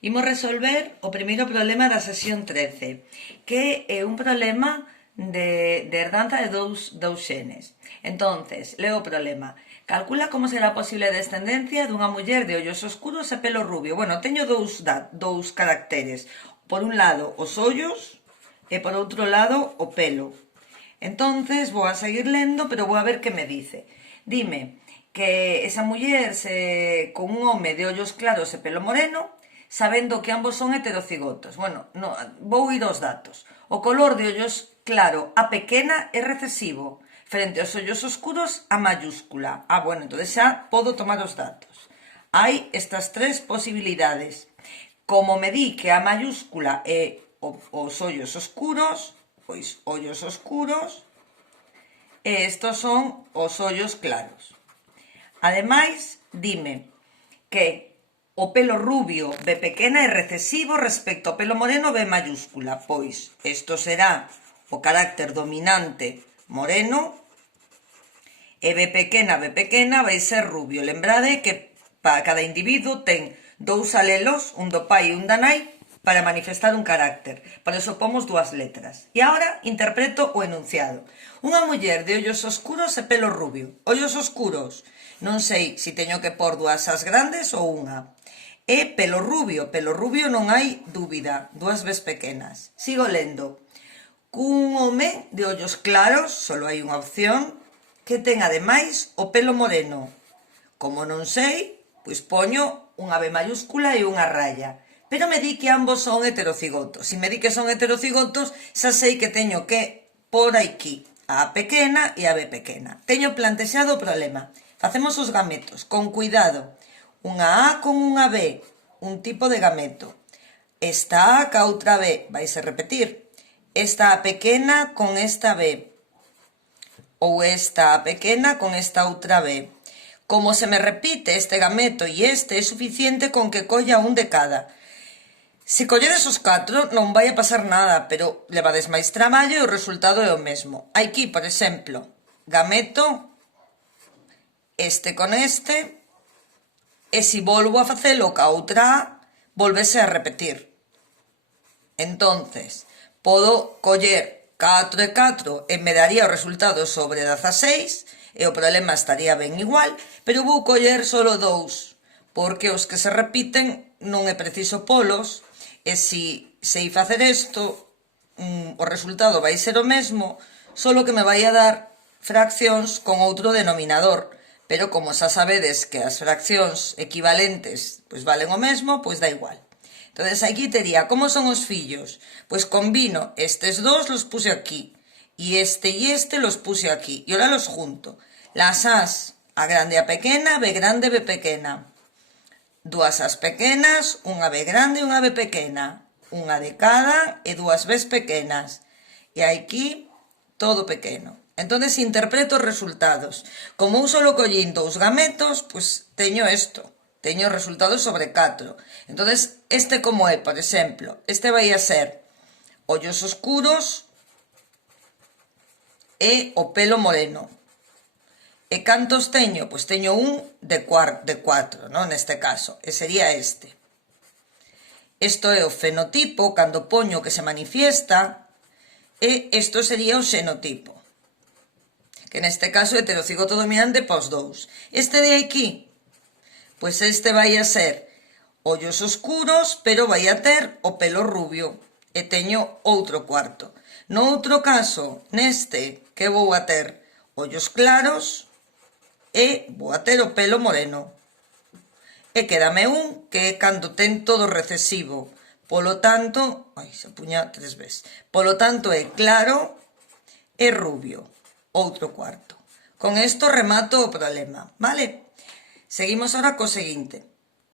Imos resolver o primeiro problema da sesión 13, que é un problema de herdanza de dous xenes. Entonces, leo o problema. Calcula como será posible a descendencia dunha muller de ollos oscuros e pelo rubio. Bueno, teño dous caracteres. Por un lado, os ollos e por outro lado, o pelo. Entonces, vou a seguir lendo, pero vou a ver que me dice. Dime que esa muller con un home de ollos claros e pelo moreno, sabendo que ambos son heterocigotos. Bueno, no, vou ir aos datos. O color de ollos claro a pequena é recesivo, frente aos ollos oscuros a mayúscula. Bueno, entón xa podo tomar os datos. Hai estas tres posibilidades. Como me di que a mayúscula é os ollos oscuros, pois ollos oscuros, e estos son os ollos claros. Ademais, dime que o pelo rubio B pequena é recesivo respecto ao pelo moreno B mayúscula. Pois, isto será o carácter dominante moreno e B pequena vai ser rubio. Lembrade que para cada individuo ten dous alelos, un do pai e un da nai, para manifestar un carácter. Por eso pomos dúas letras. E agora interpreto o enunciado. Unha muller de ollos oscuros e pelo rubio. Ollos oscuros, non sei se teño que pôr dúas as grandes ou unha. E pelo rubio non hai dúbida, dúas ves pequenas. Sigo lendo. Cun home de ollos claros, solo hai unha opción, que ten ademais o pelo moreno. Como non sei, pois poño unha B mayúscula e unha raya. Pero me di que ambos son heterocigotos. Se me di que son heterocigotos, xa sei que teño que por aquí a pequena e a B pequena. Teño plantexado o problema. Facemos os gametos, con cuidado. Unha A con unha B, un tipo de gameto. Esta A ca outra B, vaise repetir. Esta A pequena con esta B. Ou esta A pequena con esta outra B. Como se me repite este gameto e este, é suficiente con que colla un de cada. Se colledes os 4 non vai a pasar nada, pero levades máis traballo e o resultado é o mesmo. Aquí, por exemplo, gameto, este con este, e se volvo a facelo ca outra A, volvese a repetir. Entonces, podo coller 4 e 4 e me daría o resultado sobre 16, e o problema estaría ben igual, pero vou coller solo 2, porque os que se repiten non é preciso polos, e se sei facer isto, o resultado vai ser o mesmo, solo que me vai a dar fraccións con outro denominador, pero como xa sabedes que as fraccións equivalentes pois valen o mesmo, pois dá igual. Entón, aquí tería, como son os fillos? Pois combino estes dos, los puse aquí, e este los puse aquí, e ahora los junto. Las As, a grande e a pequena, B grande, B pequena. Dúas As pequenas, unha B grande e unha B pequena. Unha de cada e dúas Bs pequenas. E aquí, todo pequeno. Entón, interpreto os resultados. Como un solo collín dous gametos, pois teño isto. Teño resultados sobre 4. Entón, este como é, por exemplo, este vai a ser ollos oscuros e o pelo moreno. E cantos teño? Pois teño un de 4, non? Neste caso, e sería este. Isto é o fenotipo, cando poño que se manifiesta, e isto sería o xenotipo, que neste caso é heterocigoto dominante pos dous. Este de aquí, pois este vai a ser ollos oscuros, pero vai a ter o pelo rubio, e teño outro cuarto. No outro caso, neste, que vou a ter ollos claros, e vou a ter o pelo moreno. E quédame un que é cando ten todo recesivo. Polo tanto, se puña 3 veces. Polo tanto é claro e rubio. Outro cuarto. Con isto remato o problema, vale? Seguimos ahora co seguinte.